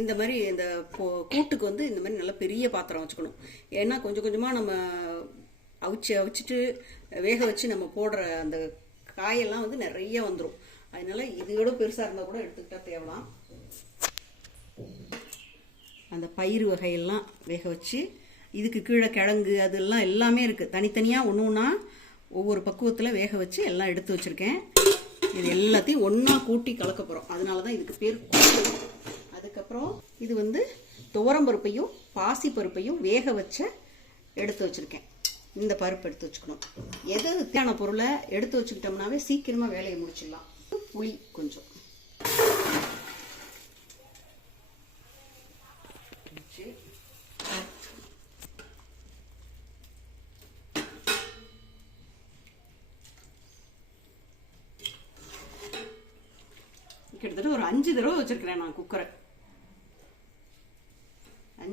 இந்த மாதிரி இந்த கூட்டுக்கு வந்து இந்த மாதிரி நல்ல பெரிய பாத்திரம் வச்சுக்கணும். ஏன்னா கொஞ்சம் கொஞ்சமாக நம்ம அவிச்சு அவிச்சிட்டு வேக வச்சு நம்ம போடுற அந்த காயெல்லாம் வந்து நிறைய வந்துடும் அதனால இதோட பெருசாக இருந்தால் கூட எடுத்துக்கிட்டா தேவலாம். அந்த பயிர் வகையெல்லாம் வேக வச்சு இதுக்கு கீழே கிழங்கு அதெல்லாம் எல்லாமே இருக்குது தனித்தனியாக ஒன்று ஒன்றா ஒவ்வொரு பக்குவத்தில் வேக வச்சு எல்லாம் எடுத்து வச்சுருக்கேன். இது எல்லாத்தையும் ஒன்றா கூட்டி கலக்க போகிறோம் அதனால தான் இதுக்கு பேர் கூட்டு. அதுக்கப்புறம் இது வந்து துவரம் பருப்பையும் பாசி பருப்பையும் வேக வச்ச எடுத்து வச்சுருக்கேன். இந்த பருப்பு எடுத்து வச்சுக்கணும். எது தேவையான பொருளை எடுத்து வச்சுக்கிட்டோம்னாவே சீக்கிரமாக வேலையை முடிச்சிடலாம். புளி கொஞ்சம். கிட்டத்தட்ட ஒரு அஞ்சு தடவை வச்சிருக்கிறேன் நான் குக்கரை.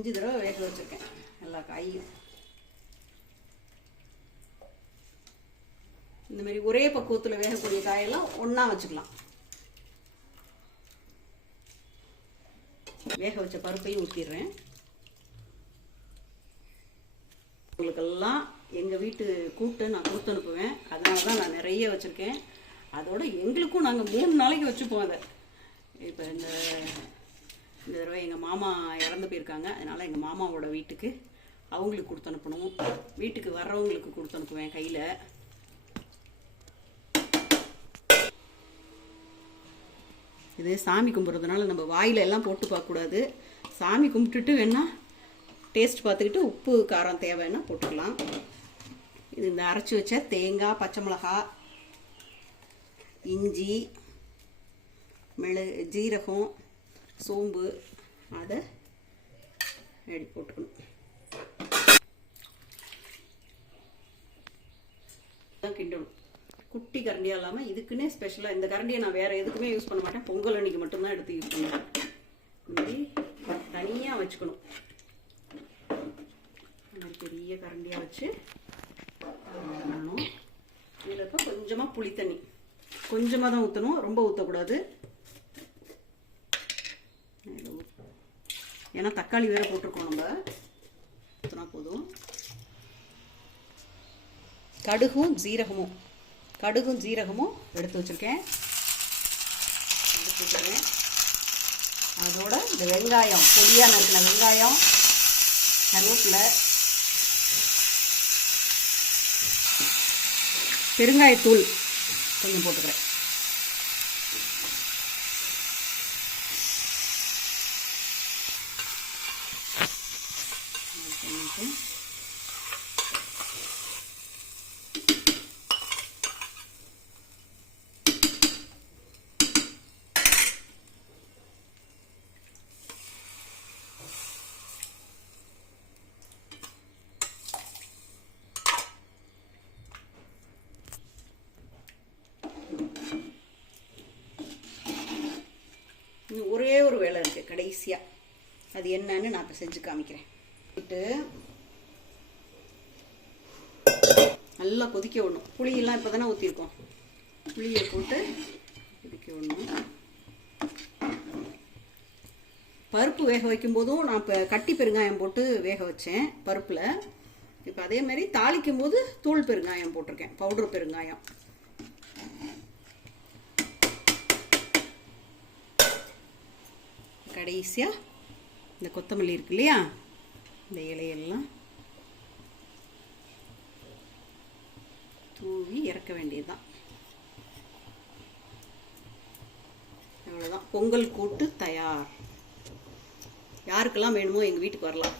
அஞ்சு தடவை வேக வச்சிருக்கேன். எல்லா காயும். இந்த மாதிரி ஒரே பக்குவத்தில் வேகக்கூடிய காயெல்லாம் ஒன்றா வச்சுக்கலாம். வேக வச்ச பருப்பையும் ஊற்றிடுறேன் உங்களுக்கெல்லாம் எங்கள் வீட்டு கூட்டை நான் கொடுத்து அனுப்புவேன். அதனால தான் நான் நிறைய வச்சுருக்கேன். அதோட எங்களுக்கும் நாங்கள் மூணு நாளைக்கு வச்சுப்போம் அதை. இப்போ இந்த இந்த தடவை எங்கள் மாமா இறந்து போயிருக்காங்க. அதனால் எங்கள் மாமாவோட வீட்டுக்கு அவங்களுக்கு கொடுத்து அனுப்பணும். வீட்டுக்கு வர்றவங்களுக்கு கொடுத்து அனுப்புவேன் கையில். இது சாமி கும்பிட்றதுனால நம்ம வாயில் எல்லாம் போட்டு பார்க்கக்கூடாது சாமி கும்பிட்டுட்டு வேணால் டேஸ்ட் பார்த்துக்கிட்டு உப்பு காரம் தேவைன்னா போட்டுக்கலாம். இது இந்த அரைச்சி வச்ச தேங்காய் பச்சை மிளகா இஞ்சி மிளகு ஜீரகம் சோம்பு அதை ரெடி போட்டுக்கணும். தான் கிண்டணும் குட்டி கரண்டியாக இல்லாமல் இதுக்குன்னே ஸ்பெஷலாக இந்த கரண்டியை நான் வேறு எதுக்குமே யூஸ் பண்ண மாட்டேன். பொங்கல் அன்னைக்கு மட்டும்தான் எடுத்து யூஸ் பண்ணுவேன். இந்த மாதிரி தனியாக வச்சுக்கணும். மாதிரி பெரிய கரண்டியாக வச்சு பண்ணணும் இதில் கொஞ்சமாக புளி தண்ணி. கொஞ்சமாக தான் ஊற்றணும் ரொம்ப ஊற்றக்கூடாது ஏன்னா தக்காளி வேற போட்டிருக்கோம் நம்ம. ஊற்றினா போதும். கடுகும் ஜீரகமும். கடுகும் ஜீரகமும் எடுத்து வச்சுருக்கேன். எடுத்து வச்சுருக்கேன். அதோட இந்த வெங்காயம் பொடியாக நறுக்கின வெங்காயம் கருவேப்பிலை பெருங்காயத்தூள் கொஞ்சம் போட்டுக்கிறேன். பண்ணிட்டு. ஒரே ஒரு வேலை இருக்குது கடைசியாக அது என்னன்னு நான் இப்போ செஞ்சு காமிக்கிறேன். விட்டு நல்லா கொதிக்க விடணும். புளியெல்லாம் இப்போ தானே ஊற்றிருக்கோம் புளியை போட்டு கொதிக்க விடணும். பருப்பு வேக வைக்கும் போதும் நான் இப்போ கட்டி பெருங்காயம் போட்டு வேக வச்சேன் பருப்பில். இப்போ அதே மாதிரி தாளிக்கும் போது தூள் பெருங்காயம் போட்டிருக்கேன் பவுடர் பெருங்காயம். கடைசியாக இந்த கொத்தமல்லி இருக்கு இல்லையா? இந்த இலையெல்லாம் தூவி இறக்க வேண்டியதுதான். அவ்வளோதான் பொங்கல் கூட்டு தயார். யாருக்கெல்லாம் வேணுமோ எங்கள் வீட்டுக்கு வரலாம்.